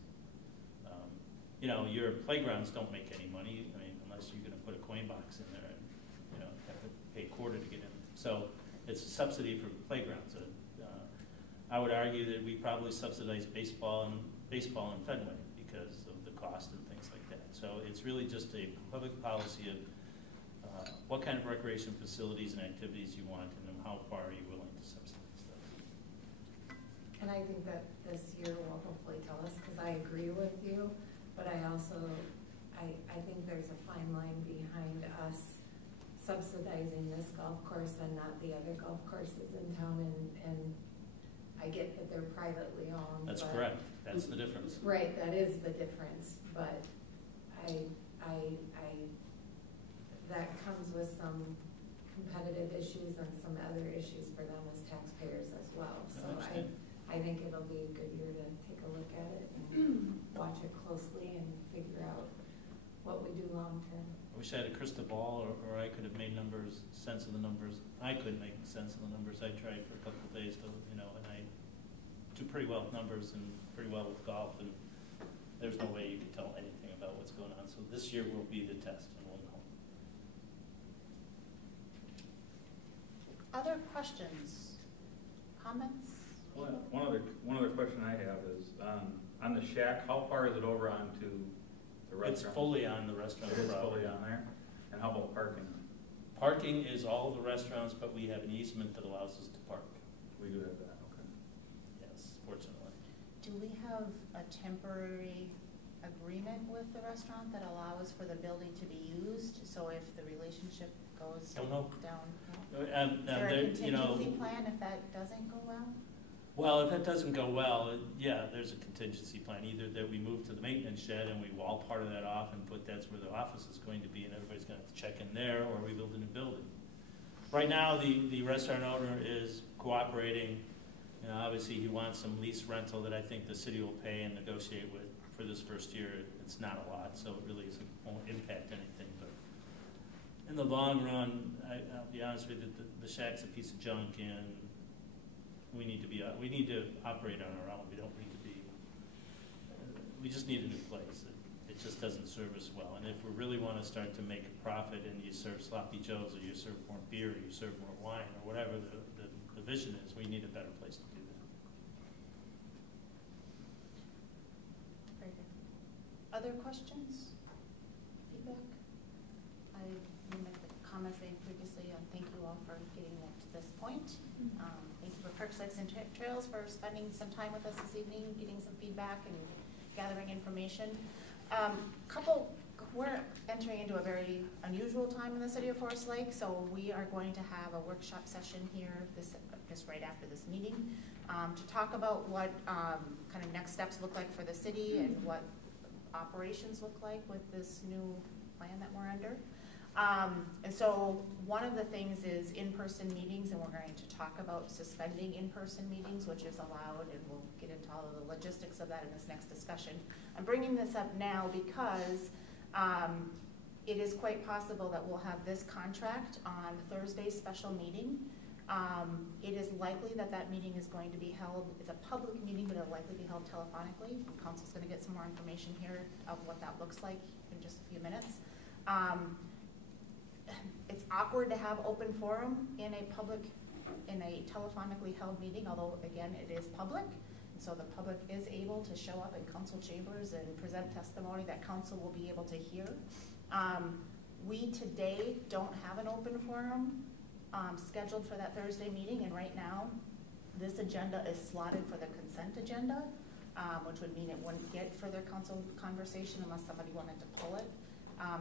You know, your playgrounds don't make any money, I mean, unless you're gonna put a coin box in there and, you know, have to pay a quarter to get in. So it's a subsidy for playgrounds. I would argue that we probably subsidize baseball and Fenway because of the cost and things like that. So it's really just a public policy of what kind of recreation facilities and activities you want and then how far are you willing to subsidize those. And I think that this year will hopefully tell us, because I agree with you, but I also, I think there's a fine line behind us subsidizing this golf course and not the other golf courses in town, and I get that they're privately owned. That's correct. That's the difference. Right, that is the difference, but that comes with some competitive issues and some other issues for them as taxpayers as well. So I think it'll be a good year to take a look at it and watch it closely and figure out what we do long term. I wish I had a crystal ball, or I could have made sense of the numbers. I couldn't make sense of the numbers. I tried for a couple of days to, you know, and I do pretty well with numbers and pretty well with golf, and there's no way you can tell anything about what's going on. So this year will be the test, and we'll know. Other questions, comments? Well, one other question I have is, on the shack, how far is it over onto the restaurant? It's fully on the restaurant It is property. fully on there? And how about parking? Parking is all the restaurants, but we have an easement that allows us to park. We do have that, okay. Yes, fortunately. Do we have a temporary agreement with the restaurant that allows for the building to be used? So if the relationship goes Don't know. down, no? Is Is there a contingency plan if that doesn't go well? Well, if that doesn't go well, yeah, there's a contingency plan. Either that we move to the maintenance shed and we wall part of that off and put that's where the office is going to be and everybody's going to have to check in there, or we build a new building. Right now, the restaurant owner is cooperating. You know, obviously, he wants some lease rental that I think the city will pay and negotiate with for this first year. It's not a lot, so it really won't impact anything. But in the long run, I'll be honest with you, the shack's a piece of junk, and we need to operate on our own. We don't need to be. We just need a new place. It just doesn't serve us well. And if we really want to start to make a profit, and you serve sloppy joes, or you serve more beer, or you serve more wine, or whatever the vision is, we need a better place to do that. Very good. Other questions? Feedback? I remember the comments made previously, and thank you all for getting it to this point. Thank you for Parks, Lakes, and Trails for spending some time with us this evening, getting some feedback and gathering information. We're entering into a very unusual time in the city of Forest Lake, so we are going to have a workshop session here just right after this meeting to talk about what kind of next steps look like for the city and what operations look like with this new plan that we're under. And so one of the things is in-person meetings, and we're going to talk about suspending in-person meetings, which is allowed, and we'll get into all of the logistics of that in this next discussion. I'm bringing this up now because it is quite possible that we'll have this contract on Thursday's special meeting. It is likely that that meeting is going to be held, it's a public meeting, but it'll likely be held telephonically. Council's gonna get some more information here of what that looks like in just a few minutes. It's awkward to have open forum in a telephonically held meeting, although again, it is public. So the public is able to show up in council chambers and present testimony that council will be able to hear. We today don't have an open forum scheduled for that Thursday meeting, and right now this agenda is slotted for the consent agenda, which would mean it wouldn't get further council conversation unless somebody wanted to pull it.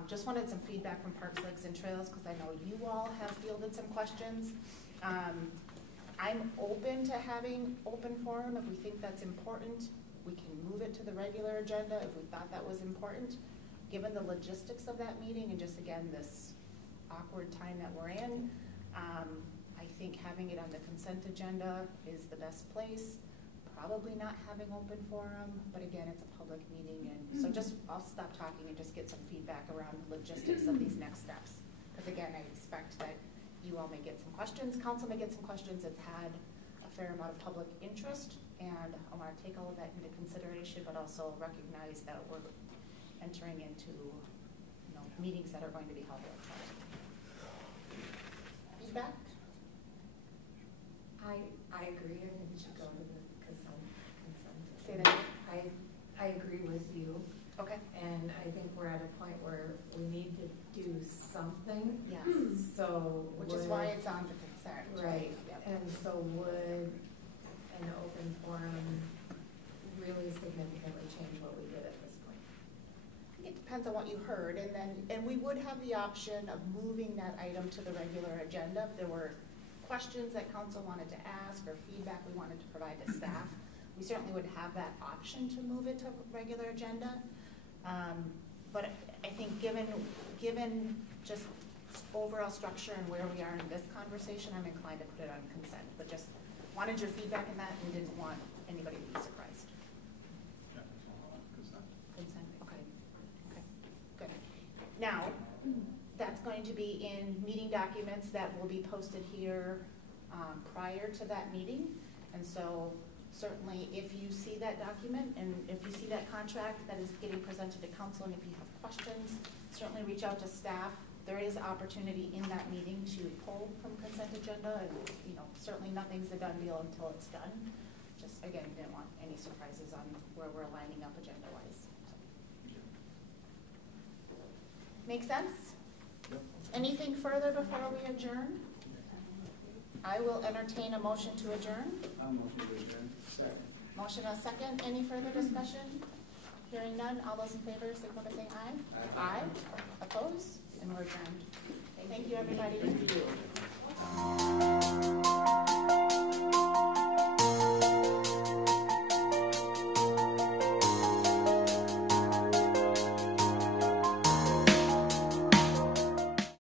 Just wanted some feedback from Parks, Lakes, and Trails because I know you all have fielded some questions. I'm open to having open forum if we think that's important. We can move it to the regular agenda if we thought that was important. Given the logistics of that meeting and just again this awkward time that we're in, I think having it on the consent agenda is the best place. Probably not having open forum, but again, it's a public meeting, and so I'll stop talking and just get some feedback around the logistics of these next steps. Because again, I expect that you all may get some questions, council may get some questions. It's had a fair amount of public interest, and I want to take all of that into consideration, but also recognize that we're entering into meetings that are going to be held electronically. Feedback? I agree. I think we should go to the consent. Say that. I agree with you. Okay. And I think we're at a point where we need to do something. Yes. So which is why it's on the consent. Right. Yep. And so would an open forum really significantly change what we did at this point? It depends on what you heard, and we would have the option of moving that item to the regular agenda if there were questions that council wanted to ask or feedback we wanted to provide to staff. We certainly would have that option to move it to regular agenda. But I think given just overall structure and where we are in this conversation, I'm inclined to put it on consent. But just wanted your feedback in that and didn't want anybody to be surprised. Yeah, consent. Consent, okay. Okay, good. Now, that's going to be in meeting documents that will be posted here prior to that meeting. And so certainly if you see that document and if you see that contract that is getting presented to council, and if you have questions, certainly reach out to staff. There is opportunity in that meeting to pull from consent agenda, and certainly nothing's a done deal until it's done. Just again, didn't want any surprises on where we're lining up agenda-wise. So. Make sense? Yep. Anything further before we adjourn? I will entertain a motion to adjourn. I'll motion to adjourn. Second. Motion a second. Any further discussion? Hearing none. All those in favor, signify by saying aye. Aye. Aye. Opposed? And we're adjourned. Okay, thank you, everybody.